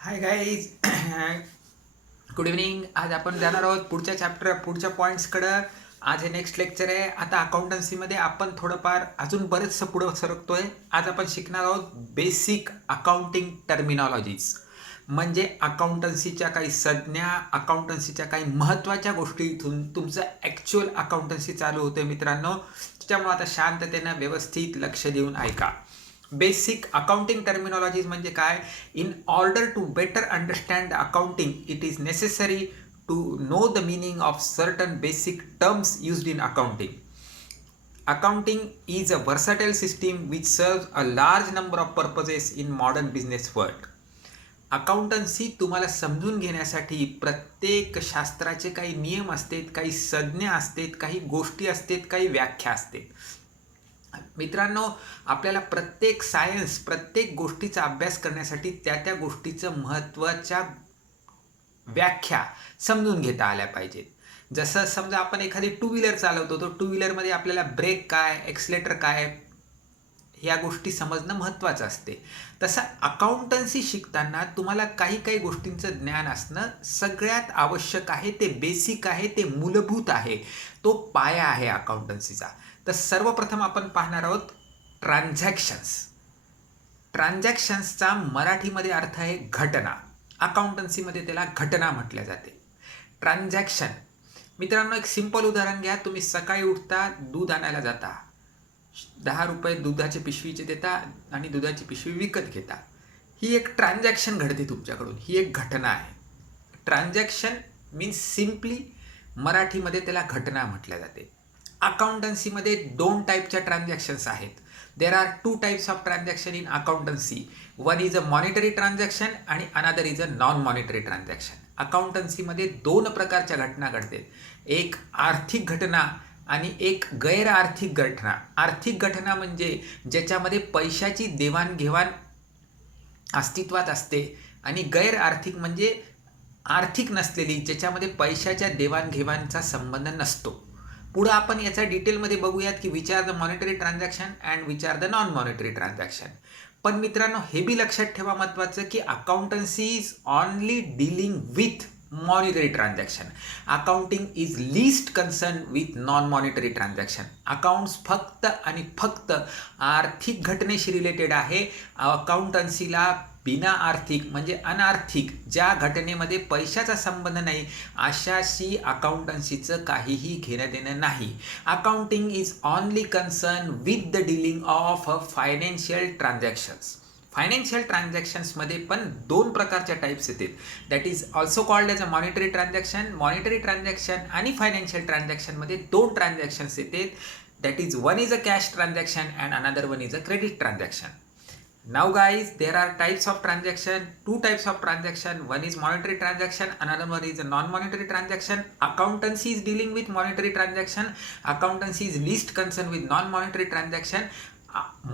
Hi guys. Good evening. आज आपण जाणार आहोत पुढच्या पॉईंट्सकडं. आज हे नेक्स्ट लेक्चर आहे. आता अकाउंटन्सीमध्ये आपण थोडंफार अजून बरेचसं पुढं सरकतोय. आज आपण शिकणार आहोत बेसिक अकाउंटिंग टर्मिनॉलॉजीज, म्हणजे अकाउंटन्सीच्या काही संज्ञा, अकाउंटन्सीच्या काही महत्त्वाच्या गोष्टी इथून तुमचं ॲक्च्युअल अकाउंटन्सी चालू होते मित्रांनो. त्याच्यामुळे आता शांततेनं व्यवस्थित लक्ष देऊन ऐका. बेसिक अकाउंटिंग टर्मिनॉलॉजीज म्हणजे काय? In order to better understand accounting it is necessary to know the meaning of certain basic terms used in accounting. Accounting is a versatile system which serves a large number of purposes in modern business world. Accountancy तुम्हाला समजून घेण्यासाठी प्रत्येक शास्त्राचे काही नियम असतात, काही संज्ञा असतात, काही गोष्टी असतात, काही व्याख्या असतात. मित्रांनो, आपल्याला प्रत्येक गोष्टीचा अभ्यास करण्यासाठी त्या गोष्टीचं महत्त्वाच्या व्याख्या समजून घेता आल्या पाहिजेत. जसं समजा आपण एखादी टू व्हीलर चालवतो, तो टू व्हीलरमध्ये आपल्याला ब्रेक काय, एक्सलेटर काय, ह्या गोष्टी समजणं महत्त्वाचं असते. तसं अकाउंटन्सी शिकताना तुम्हाला काही गोष्टींचं ज्ञान असणं सगळ्यात आवश्यक आहे. ते बेसिक आहे, ते मूलभूत आहे, तो पाया आहे अकाउंटन्सीचा. तर सर्वप्रथम आपण पाहणार आहोत ट्रान्झॅक्शन्स. ट्रान्झॅक्शन्सचा मराठीमध्ये अर्थ आहे घटना. अकाउंटन्सीमध्ये त्याला घटना म्हटल्या जाते. ट्रान्झॅक्शन मित्रांनो, एक सिंपल उदाहरण घ्या. तुम्ही सकाळी उठता, दूध आणायला जाता, 10 रुपये दुधाचे पिशवीचे देता आणि दुधाची पिशवी विकत घेता. ही एक ट्रान्झॅक्शन घडते तुमच्याकडून, ही एक घटना आहे. ट्रान्झॅक्शन मीन्स सिम्पली मराठीमध्ये त्याला घटना म्हटल्या जाते. अकाउंटन्सीमध्ये 2 टाईपच्या ट्रान्झॅक्शन्स आहेत. There are 2 types of transaction in accountancy. One is a monetary transaction आणि another is a non monetary transaction. अकाउंटन्सीमध्ये 2 प्रकारच्या घटना घडतात. एक आर्थिक घटना आणि एक गैर आर्थिक घटना. आर्थिक घटना म्हणजे ज्याच्यामध्ये पैशाची देवाणघेवाण अस्तित्वात असते, आणि गैर आर्थिक म्हणजे आर्थिक नसलेली, ज्याच्यामध्ये पैशाच्या देवाणघेवाणचा संबंध नसतो. पुढं आपण याचा डिटेलमध्ये बघूयात की which are the monetary transaction and which are the non monetary transaction. पण मित्रांनो, हे बी लक्षात ठेवा महत्त्वाचं की accountancy is only dealing with monetary transaction. Accounting is least concern with non monetary transaction. Accounts फक्त आणि फक्त आर्थिक घटनेशी रिलेटेड आहे. अकाउंटन्सीला बिना आर्थिक म्हणजे अनार्थिक, ज्या घटनेमध्ये पैशाचा संबंध नाही, अशाशी अकाउंटन्सीचं काहीही घेणं देणं नाही. Accounting is only concern with the dealing of financial transactions. Financial ट्रान्झॅक्शन्समध्ये पण 2 प्रकारच्या टाईप्स येतात. That is also called as a monetary transaction. Monetary transaction आणि फायनान्शियल ट्रान्झॅक्शनमध्ये 2 ट्रान्झॅक्शन्स येतात. That is one is a cash transaction and another one is a credit transaction. Now guys, there are types of transaction, 2 types of transaction. One is monetary transaction, another one is a non-monetary transaction. Accountancy is dealing with monetary transaction. Accountancy is least concerned with non-monetary transaction.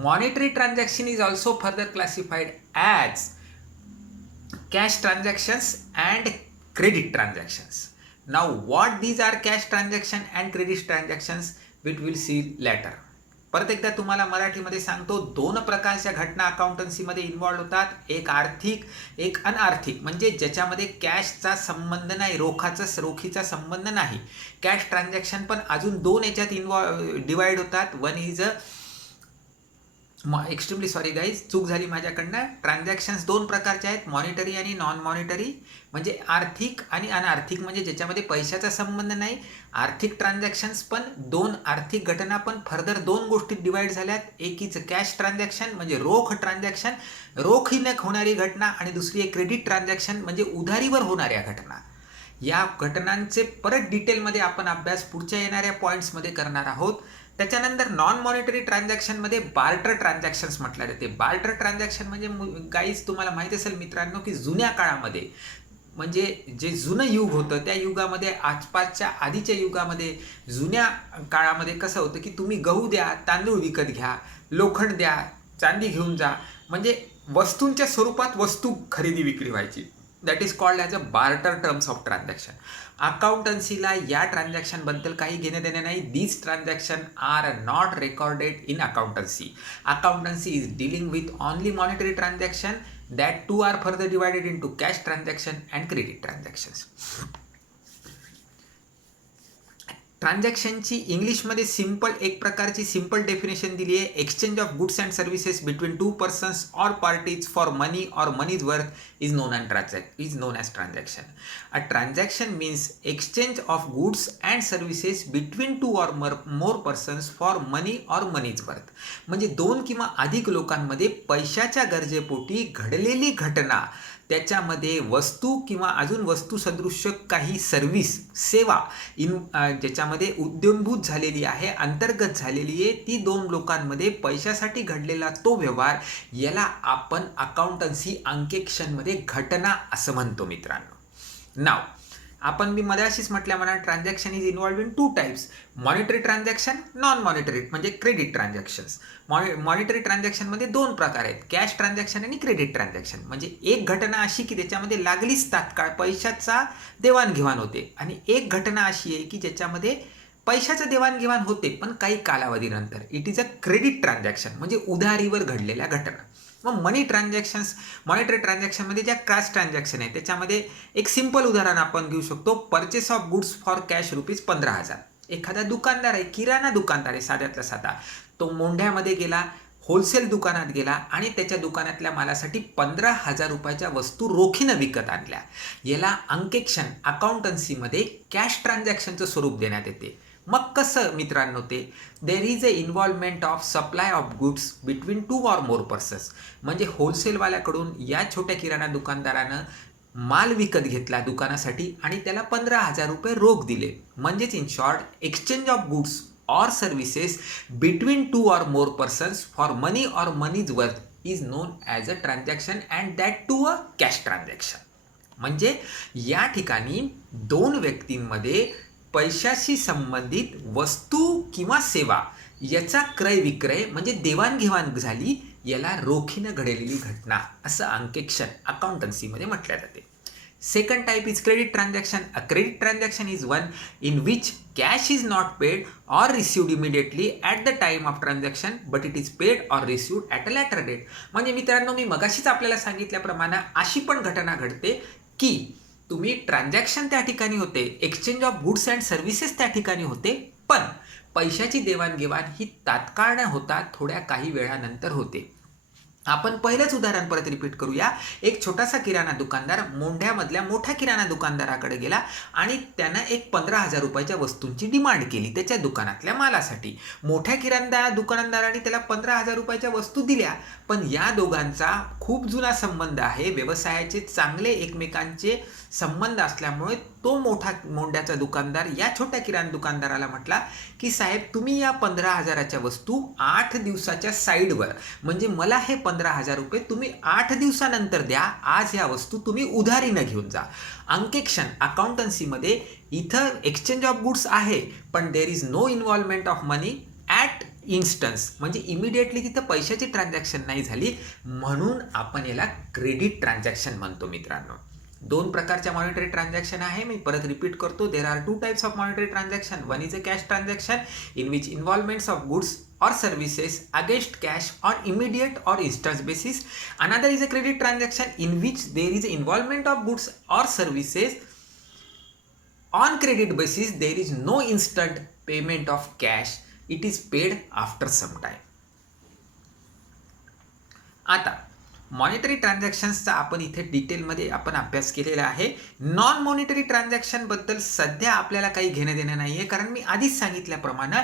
Monetary transaction is also further classified as cash transactions and credit transactions. Now what these are cash transaction and credit transactions, which we'll see later. परत एकदा तुम्हाला मराठीमध्ये सांगतो, 2 प्रकारच्या घटना अकाउंटन्सीमध्ये involve होतात. एक आर्थिक, एक अनआर्थिक, म्हणजे ज्याच्यामध्ये कॅशचा संबंध नाही, रोखीचा संबंध नाही. कॅश ट्रान्झॅक्शन पण अजून 2 याच्यात डिवाइड होतात. One is a extremely sorry guys, चूक झाली माझ्याकडनं. ट्रान्झॅक्शन्स 2 प्रकारचे आहेत, मॉनिटरी आणि नॉन मॉनिटरी. म्हणजे आर्थिक आणि अनार्थिक, म्हणजे ज्याच्यामध्ये पैशाचा संबंध नाही. आर्थिक ट्रान्झॅक्शन्स पण 2 आर्थिक घटना पण फर्दर 2 गोष्टीत डिवाइड झाल्यात. एक इज कॅश ट्रान्झॅक्शन म्हणजे रोख ट्रान्झॅक्शन, रोखीने होणारी घटना, आणि दुसरी एक क्रेडिट ट्रान्झॅक्शन म्हणजे उधारीवर होणाऱ्या घटना. या घटनांचे परत डिटेलमध्ये आपण अभ्यास पुढच्या येणाऱ्या पॉईंट्समध्ये करणार आहोत. त्याच्यानंतर नॉन मॉनिटरी ट्रान्झॅक्शनमध्ये बार्टर ट्रान्झॅक्शन्स म्हटलं जाते. बार्टर ट्रान्झॅक्शन म्हणजे गाईज तुम्हाला माहीत असेल मित्रांनो की जुन्या काळामध्ये, म्हणजे जे जुनं युग होतं त्या युगामध्ये, आसपासच्या आधीच्या युगामध्ये, जुन्या काळामध्ये कसं होतं की तुम्ही गहू द्या, तांदूळ विकत घ्या, लोखंड द्या, चांदी घेऊन जा, म्हणजे वस्तूंच्या स्वरूपात वस्तू खरेदी विक्री व्हायची. That is called as a barter terms of transaction. अकाउंटन्सीला या ट्रान्झॅक्शनबद्दल काही घेणं देणं नाही. These transaction are not recorded in accountancy. Accountancy is dealing with only monetary transaction That two are further divided into cash transaction and credit transactions. ट्रान्झॅक्शनची इंग्लिशमध्ये simple एक प्रकारची सिंपल डेफिनेशन दिली आहे. Exchange of goods and services between two persons or parties for money or money's worth is known as transaction. A transaction means exchange of goods and services between two or more persons for money or money's worth. म्हणजे दोन किंवा अधिक लोकांमध्ये पैशाच्या गरजेपोटी घडलेली घटना, त्याच्यामध्ये वस्तू किंवा अजून वस्तू सदृश्य काही सर्व्हिस सेवा ज्याच्यामध्ये उद्यमभूत झालेली आहे, अंतर्गत झालेली आहे, ती दोन लोकांमध्ये पैशासाठी घडलेला तो व्यवहार, याला आपण अकाउंटन्सी अंकेक्षणमध्ये घटना असं म्हणतो मित्रांनो. नाव आपण मी मगाशीच म्हटल्याप्रमाणे transaction is involved in two types, monetary transaction, non monetary म्हणजे क्रेडिट ट्रान्झॅक्शन्स. मॉनिटरी ट्रान्झॅक्शनमध्ये दोन प्रकार आहेत, कॅश ट्रान्झॅक्शन आणि क्रेडिट ट्रान्झॅक्शन. म्हणजे एक घटना अशी की त्याच्यामध्ये लागलीच तात्काळ पैशाचा देवाणघेवाण होते, आणि एक घटना अशी आहे की ज्याच्यामध्ये पैशाचं देवाणघेवाण होते पण काही कालावधीनंतर. It is a credit transaction म्हणजे उधारीवर घडलेल्या घटना. मग मॉनिटरी ट्रान्झॅक्शनमध्ये ज्या कॅश ट्रान्झॅक्शन आहे त्याच्यामध्ये एक सिंपल उदाहरण आपण घेऊ शकतो. Purchase of goods for cash ₹15,000. एखादा दुकानदार आहे, किराणा दुकानदार आहे साध्यातला साधा, तो मोंढ्यामध्ये गेला, होलसेल दुकानात गेला आणि त्याच्या दुकानातल्या मालासाठी ₹15,000 वस्तू रोखीनं विकत आणल्या. याला अंकेक्षण अकाउंटन्सीमध्ये कॅश ट्रान्झॅक्शनचं स्वरूप देण्यात येते. मग कसं मित्रांनो ते, there is a involvement of supply of goods between two or more persons. म्हणजे होलसेलवाल्याकडून या छोट्या किराणा दुकानदारानं माल विकत घेतला दुकानासाठी आणि त्याला ₹15,000 रोख दिले. म्हणजेच in short, exchange of goods or services between two or more persons for money or money's worth is known as a transaction, and that too a cash transaction. म्हणजे या ठिकाणी दोन व्यक्तींमध्ये पैशाशी संबंधित वस्तू किंवा सेवा याचा क्रय विक्रय म्हणजे देवाणघेवाण झाली, याला रोखीनं घडलेली घटना असं अंकेक्षण अकाउंटन्सीमध्ये म्हटलं जाते. Second type is credit transaction. A credit transaction is one in which cash is not paid or received immediately at the time of transaction, but it is paid or received at a later date. म्हणजे मित्रांनो, मी मगाशीच आपल्याला सांगितल्याप्रमाणे अशी पण घटना घडते की तुम्ही ट्रान्झॅक्शन त्या ठिकाणी होते, exchange of goods and services त्या ठिकाणी होते, पण पैशाची देवाणघेवाण ही तात्काळ न होता थोड्या काही वेळानंतर होते. आपण पहिलंच उदाहरण परत रिपीट करूया. एक छोटासा किराणा दुकानदार मोंढ्यामधल्या मोठ्या किराणा दुकानदाराकडे गेला आणि त्यानं एक ₹15,000 वस्तूंची डिमांड केली त्याच्या दुकानातल्या मालासाठी. मोठ्या किराणा दुकानदाराने त्याला ₹15,000 वस्तू दिल्या, पण या दोघांचा खूप जुना संबंध आहे, व्यवसायाचे चांगले एकमेकांचे संबंध असल्यामुळे तो मोठा मोंढ्याचा दुकानदार या छोट्या किराणा दुकानदाराला म्हटला की साहेब, तुम्ही या 15,000च्या वस्तू 8 दिवसाच्या साईडवर, म्हणजे मला हे ₹15,000 तुम्ही 8 दिवसानंतर द्या, आज ह्या वस्तू तुम्ही उधारीनं घेऊन जा. अंकेक्षण अकाउंटन्सीमध्ये इथं एक्सचेंज ऑफ गुड्स आहे, पण there is no involvement of money at instance, म्हणजे इमिडिएटली तिथं पैशाची ट्रान्झॅक्शन नाही झाली, म्हणून आपण याला क्रेडिट ट्रान्झॅक्शन म्हणतो मित्रांनो. दोन प्रकारच्या मॉनिटरी ट्रान्झॅक्शन आहे, मी परत रिपीट करतो. There are two types of monetary transaction. One is a cash transaction in which involvements of goods or services against cash on immediate or instant basis. Another is a credit transaction in which there is involvement of goods or services on credit basis. There is no instant payment of cash. It is paid after some time. आता monetary ट्रान्झॅक्शन्सचा आपण इथे डिटेलमध्ये आपण अभ्यास केलेला आहे. Non monetary ट्रान्झॅक्शनबद्दल सध्या आपल्याला काही घेणं देणं नाही आहे, कारण मी आधीच सांगितल्याप्रमाणे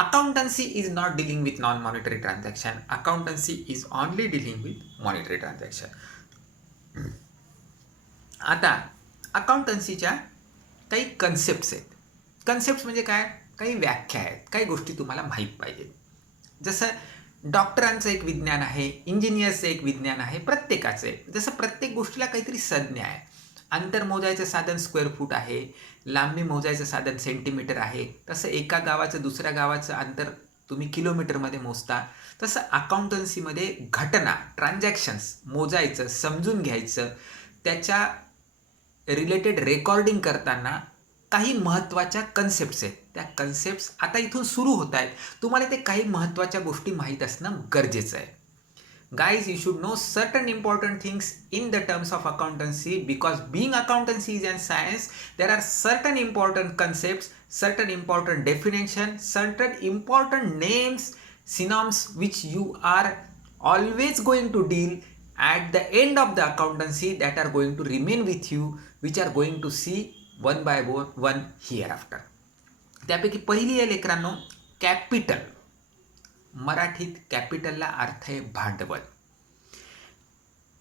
accountancy is not dealing with non-monetary transaction. Accountancy is only dealing with monetary transaction. आता अकाउंटन्सीच्या काही कन्सेप्ट्स आहेत. कन्सेप्ट्स म्हणजे काय, काही व्याख्या आहेत, काही गोष्टी तुम्हाला माहीत पाहिजेत. जसं डॉक्टरांचं एक विज्ञान आहे, इंजिनियरचं एक विज्ञान आहे, प्रत्येकाचं आहे. जसं प्रत्येक गोष्टीला काहीतरी संज्ञा आहे. अंतर मोजायचं साधन स्क्वेअर फूट आहे, लांबी मोजायचं साधन सेंटीमीटर आहे. तसं एका गावाचं दुसऱ्या गावाचं अंतर तुम्ही किलोमीटरमध्ये मोजता. तसं अकाउंटन्सीमध्ये घटना, ट्रान्झॅक्शन्स मोजायचं, समजून घ्यायचं, त्याच्या रिलेटेड रेकॉर्डिंग करताना काही महत्त्वाच्या कन्सेप्ट्स आहेत. त्या कन्सेप्ट्स आता इथून सुरू होत आहेत. तुम्हाला ते काही महत्त्वाच्या गोष्टी माहीत असणं गरजेचं आहे. Guys, you should know certain important things in the terms of accountancy, because being accountancy is a science, there are certain important concepts, certain important definition, certain important names, synonyms which you are always going to deal at the end of the accountancy, that are going to remain with you, which are going to see one by one hereafter. त्यापैकी पहिली आहे लेकरांनो capital. मराठीत कॅपिटलला अर्थ आहे भांडवल.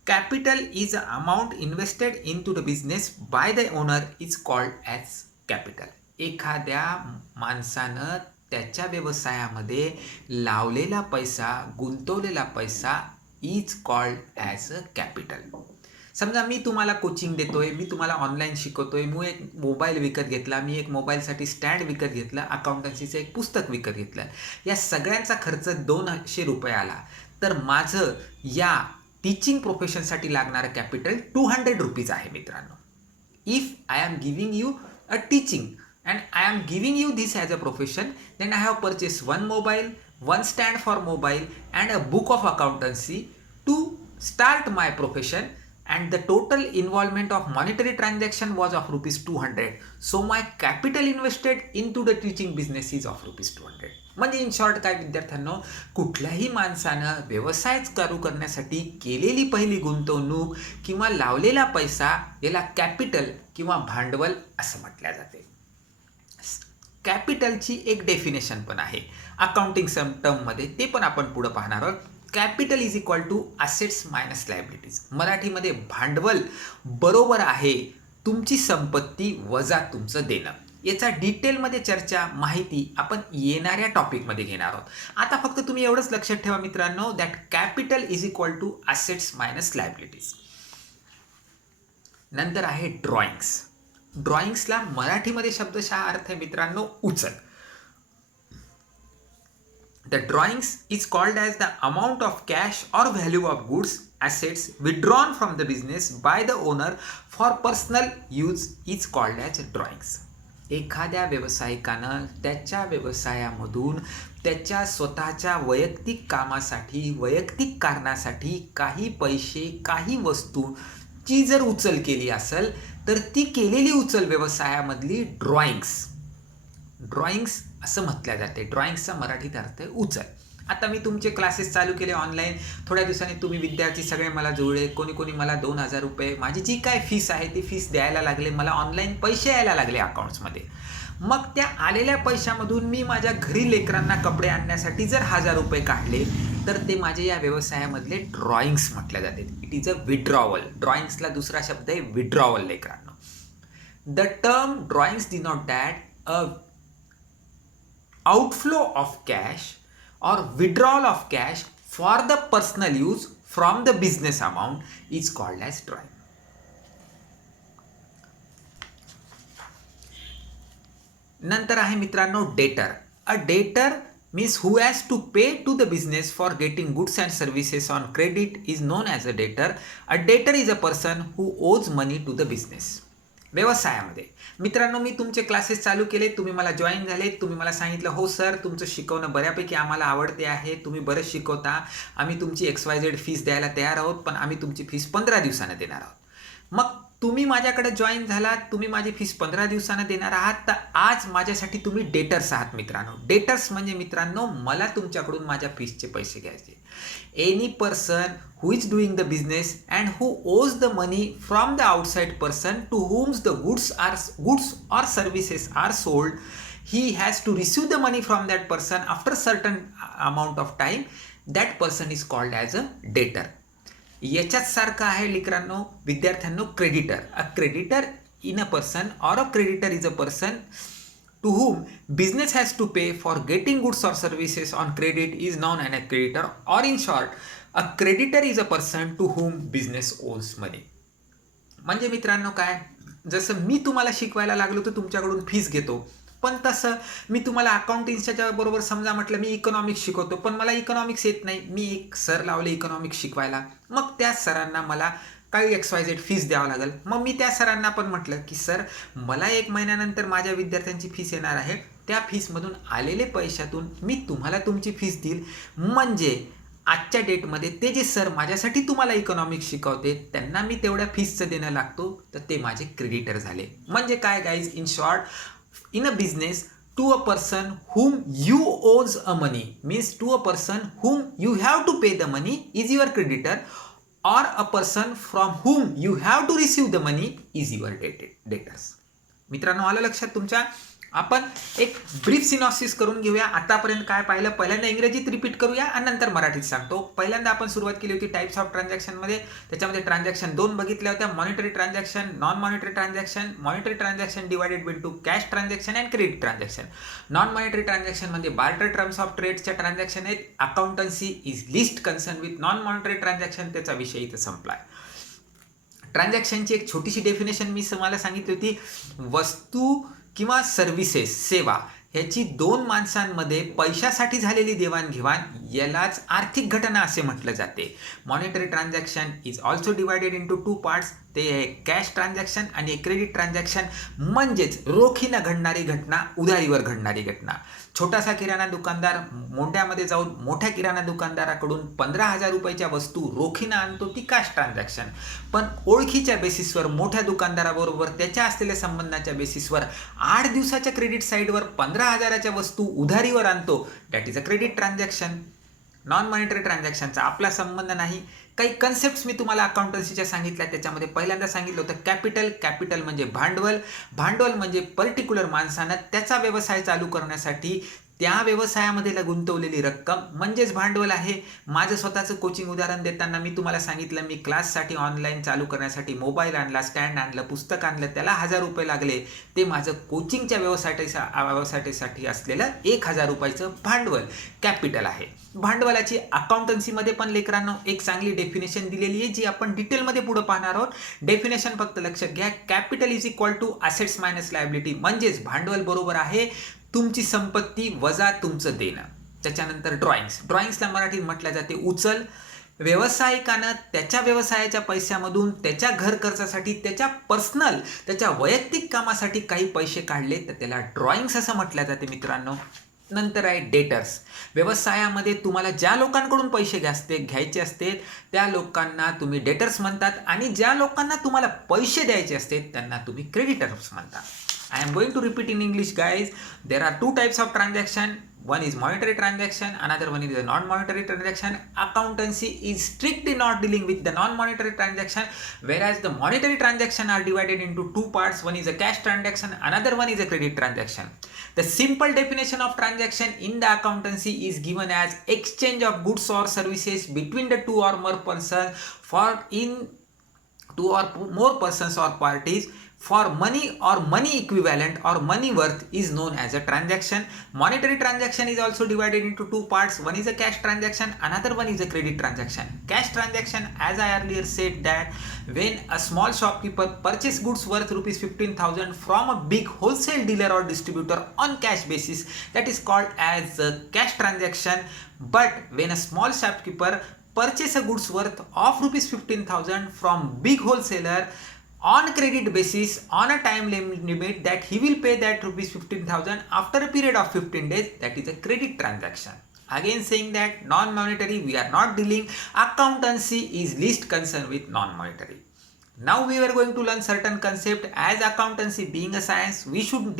Capital is a amount invested in to the business by the owner is called as capital. एखाद्या माणसानं त्याच्या व्यवसायामध्ये लावलेला पैसा, गुंतवलेला पैसा is called as a capital. समजा मी तुम्हाला कोचिंग देतोय, मी तुम्हाला ऑनलाईन शिकवतोय, मी एक मोबाईल विकत घेतला, मी एक मोबाईलसाठी स्टँड विकत घेतलं, अकाउंटन्सीचं एक पुस्तक विकत घेतलं, या सगळ्यांचा खर्च 200 रुपये आला, तर माझं या टीचिंग प्रोफेशनसाठी लागणारं कॅपिटल 200 रुपीज आहे मित्रांनो. If I am giving you a teaching and I am giving you this as a profession, then I have purchased one mobile, one stand for mobile and a book of accountancy to start my profession, and the total involvement of monetary transaction was of rupees 200. So my capital invested into the teaching business is of rupees 200. म्हणजे in short काय विद्यार्थ्यांनो, कुठल्याही माणसानं व्यवसाय चालू करण्यासाठी केलेली पहिली गुंतवणूक किंवा लावलेला पैसा याला कॅपिटल किंवा भांडवल असं म्हटलं जाते. कॅपिटलची एक डेफिनेशन पण आहे अकाउंटिंग टर्ममध्ये, ते पण आपण पुढे पाहणार आहोत. Capital is equal to assets minus liabilities. मराठीमध्ये भांडवल बरोबर आहे तुमची संपत्ती वजा तुमचं देणं. याचा डिटेलमध्ये चर्चा, माहिती आपण येणाऱ्या टॉपिकमध्ये घेणार आहोत. आता फक्त तुम्ही एवढंच लक्षात ठेवा मित्रांनो, that capital is equal to assets minus liabilities. नंतर आहे ड्रॉइंग्स. ड्रॉइंग्सला मराठीमध्ये शब्दशः अर्थ आहे मित्रांनो उचल. The drawings is called as the amount of cash or value of goods assets withdrawn from the business by the owner for personal use is called as drawings. एखाद्या व्यावसायिकानं त्याच्या व्यवसायामधून त्याच्या स्वतःच्या वैयक्तिक कामासाठी, वैयक्तिक कारणासाठी काही पैसे, काही वस्तूची जर उचल केली असेल तर ती केलेली उचल व्यवसायामधली ड्रॉइंग्स असं म्हटलं जाते. ड्रॉइंग्सचा मराठीत अर्थ आहे उचल. आता मी तुमचे क्लासेस चालू केले ऑनलाईन, थोड्या दिवसांनी तुम्ही विद्यार्थी सगळे मला जुळले, कोणी मला 2000 रुपये माझी जी काय फीस आहे ती फीस द्यायला लागले, मला ऑनलाईन पैसे यायला लागले अकाउंट्समध्ये. मग त्या आलेल्या पैशामधून मी माझ्या घरी लेकरांना कपडे आणण्यासाठी जर 1000 रुपये काढले तर ते माझे या व्यवसायामधले ड्रॉइंग्स म्हटले जाते. It is a withdrawal. ड्रॉइंग्सला दुसरा शब्द आहे विड्रॉवल लेकरांनो. The term drawings denote that a outflow of cash or withdrawal of cash for the personal use from the business amount is called as drawing. नंतर आहे मित्रांनो डेटर. अ डेटर means who has to pay to the business for getting goods and services on credit is known as a debtor. A debtor is a person who owes money to the business. व्यवसायामध्ये मित्रांनो मी तुमचे classes चालू केले, तुम्ही मला join झाले, तुम्ही मला सांगितलं हो सर तुमचं शिकवणं बऱ्यापैकी आम्हाला आवडते आहे, तुम्ही बरंच शिकवता, आम्ही तुमची XYZ फीस द्यायला तयार आहोत, पण आम्ही तुमची फीस 15 दिवसानं देणार आहोत. मग तुम्ही माझ्याकडे जॉईन झालात, तुम्ही माझी फीस 15 दिवसानं देणार आहात, तर आज माझ्यासाठी तुम्ही डेटर्स आहात मित्रांनो. डेटर्स म्हणजे मित्रांनो मला तुमच्याकडून माझ्या फीसचे पैसे घ्यायचे. Any person who is doing the business and who owes the money from the outside person to whom the goods or services are sold, he has to receive the money from that person after certain amount of time. That person is called as a debtor. याच्याच सारखं आहे लेकरांनो विद्यार्थ्यांनो creditor. A creditor in a person or a creditor is a person to whom business has to pay for getting goods or services on credit is known as a creditor, or in short a creditor is a person to whom business owes money. म्हणजे मित्रांनो काय, जसं मी तुम्हाला शिकवायला लागलो तर तुमच्याकडून fees घेतो, पण तसं मी तुम्हाला अकाउंटिंगच्या बरोबर समजा म्हटलं मी इकॉनॉमिक्स शिकवतो, पण मला इकॉनॉमिक्स येत नाही, मी एक सर लावले इकॉनॉमिक्स शिकवायला, मग त्या सरांना मला काही XYZ फीस द्यावं लागेल. मग मी त्या सरांना पण म्हटलं की सर मला 1 महिन्यानंतर माझ्या विद्यार्थ्यांची फीस येणार आहे, त्या फीसमधून आलेले पैशातून मी तुम्हाला तुमची फीस देईल. म्हणजे आजच्या डेटमध्ये ते जे सर माझ्यासाठी तुम्हाला इकॉनॉमिक्स शिकवते त्यांना मी तेवढ्या फीसचं देणं लागतो, तर ते माझे क्रेडिटर झाले. म्हणजे काय guys, in short, in a business, to a person whom you owes a money, means to a person whom you have to pay the money is your creditor, or a person from whom you have to receive the money is your debtors. मित्रांनो, आलं लक्षात तुमच्या? आपण एक brief synopsis करून घेऊया. आतापर्यंत काय पाहिलं, पहिल्यांदा इंग्रजीत रिपीट करूया आणि नंतर मराठीत सांगतो. पहिल्यांदा आपण सुरुवात केली होती टाइप्स ऑफ ट्रान्झॅक्शनमध्ये. त्याच्यामध्ये ट्रान्झॅक्शन 2 बघितल्या होत्या, monetary transaction, non monetary transaction. Monetary transaction divided into cash transaction and credit transaction. Non monetary ट्रान्झॅक्शनमध्ये बार्टर टर्म्स ऑफ ट्रेड्सच्या ट्रान्झॅक्शन आहेत. Accountancy is least concern with non monetary transaction, त्याचा विषय इथं संपलाय. ट्रान्झॅक्शनची एक छोटीशी डेफिनेशन मी तुम्हाला सांगितली होती. वस्तू किंवा सर्व्हिसेस, सेवा, ह्याची 2 माणसांमध्ये पैशासाठी झालेली देवाणघेवाण यालाच आर्थिक घटना असे म्हटलं जाते. Monetary transaction is also divided into 2 parts. ते आहे कॅश ट्रान्झॅक्शन आणि क्रेडिट ट्रान्झॅक्शन, म्हणजेच रोखीनं घडणारी घटना, उधारीवर घडणारी घटना. छोटासा किराणा दुकानदार मोंढ्यामध्ये जाऊन मोठ्या किराणा दुकानदाराकडून 15,000 रुपयाच्या वस्तू रोखीनं आणतो, ती कॅश ट्रान्झॅक्शन. पण ओळखीच्या बेसिसवर मोठ्या दुकानदाराबरोबर त्याच्या असलेल्या संबंधाच्या बेसिसवर 8 दिवसाच्या क्रेडिट साईडवर 15,000च्या वस्तू उधारीवर आणतो, that is a credit transaction. Non monetary ट्रान्झॅक्शनचा आपला संबंध नाही. काही कन्सेप्ट्स मी तुम्हाला अकाउंटन्सीच्या सांगितल्या. त्याच्यामध्ये पहिल्यांदा सांगितलं होतं कॅपिटल. कॅपिटल म्हणजे भांडवल. भांडवल म्हणजे पर्टिक्युलर माणसानं त्याचा व्यवसाय चालू करण्यासाठी त्या व्यवसायामध्ये गुंतवलेली रक्कम म्हणजेच भांडवल आहे. माझं स्वतःचं कोचिंग उदाहरण देताना मी तुम्हाला सांगितलं, मी क्लाससाठी ऑनलाईन चालू करण्यासाठी मोबाईल आणला, स्टँड आणलं, पुस्तक आणलं, त्याला 1000 रुपये लागले. ते माझं कोचिंगच्या व्यवसायासाठी असलेलं 1000 रुपयाचं भांडवल कॅपिटल आहे. भांडवलाची अकाउंटन्सीमध्ये पण लेकरांनो एक चांगली डेफिनेशन दिलेली आहे, जी आपण डिटेलमध्ये पुढे पाहणार आहोत. डेफिनेशन फक्त लक्षात घ्या. Capital is equal to assets minus liability, म्हणजेच भांडवल बरोबर आहे तुमची संपत्ती वजा तुमचं देणं. त्याच्यानंतर ड्रॉइंग्सला मराठीत म्हटलं जाते उचल. व्यावसायिकानं त्याच्या व्यवसायाच्या पैशामधून त्याच्या घर खर्चासाठी, त्याच्या वैयक्तिक कामासाठी काही पैसे काढले तर त्याला ड्रॉइंग्स असं म्हटलं जाते मित्रांनो. नंतर आहे डेटर्स. व्यवसायामध्ये तुम्हाला ज्या लोकांकडून पैसे घ्यायचे असते त्या लोकांना तुम्ही डेटर्स म्हणतात, आणि ज्या लोकांना तुम्हाला पैसे द्यायचे असते त्यांना तुम्ही क्रेडिटर्स म्हणतात. I am going to repeat in English, guys. There are 2 types of transaction. One is monetary transaction, another one is a non-monetary transaction. Accountancy is strictly not dealing with the non-monetary transaction, whereas the monetary transaction are divided into 2 parts. One is a cash transaction, another one is a credit transaction. The simple definition of transaction in the accountancy is given as exchange of goods or services between the 2 or more persons, in 2 or more persons or parties, for money or money equivalent or money worth is known as a transaction. Monetary transaction is also divided into 2 parts. One is a cash transaction, another one is a credit transaction. Cash transaction, as I earlier said, that when a small shopkeeper purchase goods worth rupees 15,000 from a big wholesale dealer or distributor on cash basis, that is called as a cash transaction. But when a small shopkeeper purchase a goods worth of rupees 15,000 from big wholesaler on credit basis on a time limit that he will pay that rupees 15,000 after a period of 15 days, that is a credit transaction. Again saying that non-monetary we are not dealing. Accountancy is least concerned with non-monetary. Now we are going to learn certain concept. As accountancy being a science, we should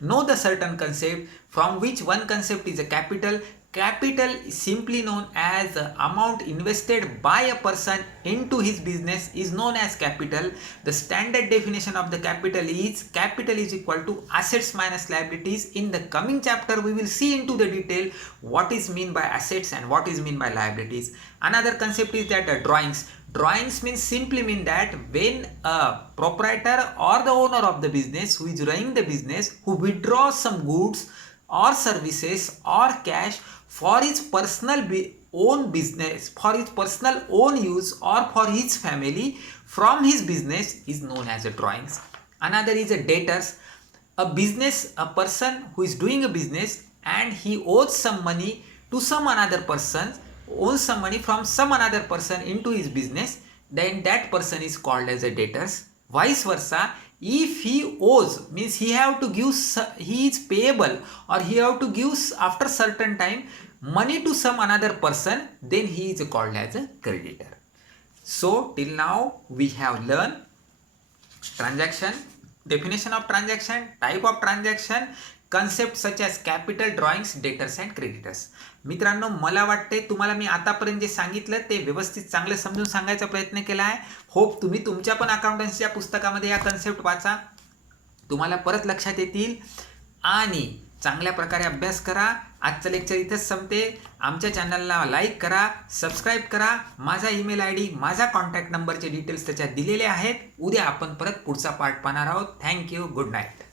know the certain concept, from which one concept is a capital. Capital is simply known as the amount invested by a person into his business is known as capital. The standard definition of the capital is equal to assets minus liabilities. In the coming chapter we will see into the detail what is mean by assets and what is mean by liabilities. Another concept is that drawings simply mean that when a proprietor or the owner of the business who is running the business, who withdraws some goods or services or cash for his personal own business, for his personal own use or for his family from his business, is known as a drawings. Another is a debtors. A person who is doing a business and he owes some money to some another person, owes some money from some another person into his business, then that person is called as a debtors. Vice versa, if he owes, means he have to give, he is payable or he have to give after certain time money to some another person, then he is called as a creditor. So till now we have learned transaction, definition of transaction, type of transaction, concept such as capital, drawings, debtors and creditors. मित्रांनो, मला वाटते तुम्हाला मी आतापर्यंत जे सांगितलं ते व्यवस्थित चांगलं समजून सांगायचा प्रयत्न केला आहे. होप तुम्ही तुमच्या पण अकाउंटन्सीच्या पुस्तकामध्ये या कन्सेप्ट वाचा, तुम्हाला परत लक्षात येतील आणि चांगल्या प्रकारे अभ्यास करा. आजचं लेक्चर इथंच संपते. आमच्या चॅनलला लाईक करा, सबस्क्राईब करा. माझा ईमेल आय डी, माझा कॉन्टॅक्ट नंबरचे डिटेल्स त्याच्यात दिलेले आहेत. उद्या आपण परत पुढचा पार्ट पाहणार आहोत. थँक्यू. Good night.